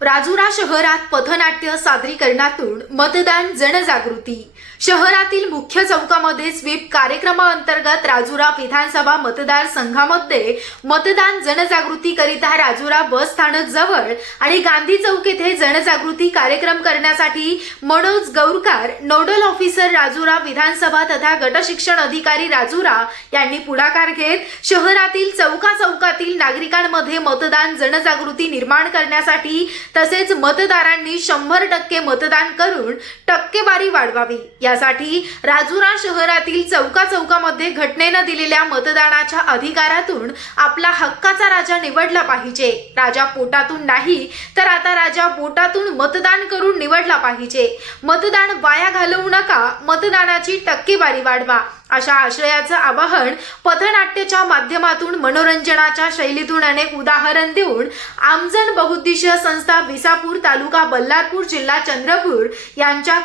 राजुरा शहरात पथनाट्य सादरीकरणातून मतदान जनजागृती. शहरातील मुख्य चौकामध्ये स्वीप कार्यक्रमाअंतर्गत राजुरा विधानसभा मतदारसंघामध्ये मतदान जनजागृती करिता राजुरा बस स्थानक जवळ आणि गांधी चौक येथे जनजागृती कार्यक्रम करण्यासाठी मनोज गौरकार नोडल ऑफिसर राजुरा विधानसभा तथा गटशिक्षण अधिकारी राजुरा यांनी पुढाकार घेत शहरातील चौका चौकातील नागरिकांमध्ये मतदान जनजागृती निर्माण करण्यासाठी तसेच मतदारांनी शंभर टक्के मतदान करून टक्केवारी वाढवावी. यासाठी राजुरा शहरातील चौका चौकामध्ये घटनेनं दिलेल्या मतदानाच्या अधिकारातून आपला हक्काचा राजा निवडला पाहिजे. राजा पोटातून नाही तर आता राजा बोटातून मतदान करून निवडला पाहिजे. मतदान वाया घालवू नका मतदानाची टक्केवारी वाढवा. अशा आशयाचं आवाहन पथनाट्याच्या माध्यमातून मनोरंजनाच्या शैलीतून अनेक उदाहरण देऊन आमजन बहुद्देशीय संस्था विसापूर तालुका बल्लारपूर जिल्हा चंद्रपूर यांच्या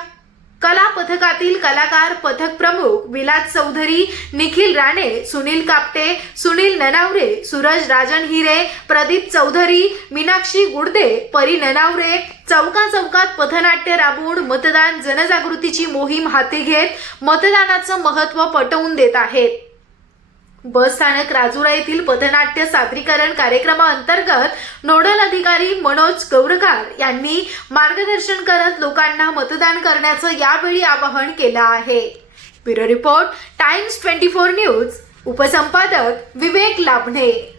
पथकातील कलाकार पथक प्रमुख विलास चौधरी निखिल राणे सुनील कापटे सुनील ननावरे सूरज राजन हिरे प्रदीप चौधरी मीनाक्षी गुडदे परी ननावरे चौका चौकात पथनाट्य राबवून मतदान जनजागृतीची मोहीम हाती घेत मतदानाचं महत्त्व पटवून देत आहेत. बस स्थानक राजुरा येथील पथनाट्य सादरीकरण कार्यक्रमाअंतर्गत नोडल अधिकारी मनोज गौरकार यांनी मार्गदर्शन करत लोकांना मतदान करण्याचं यावेळी आवाहन केलं आहे. Bureau report Times twenty four news उपसंपादक Vivek लाभणे.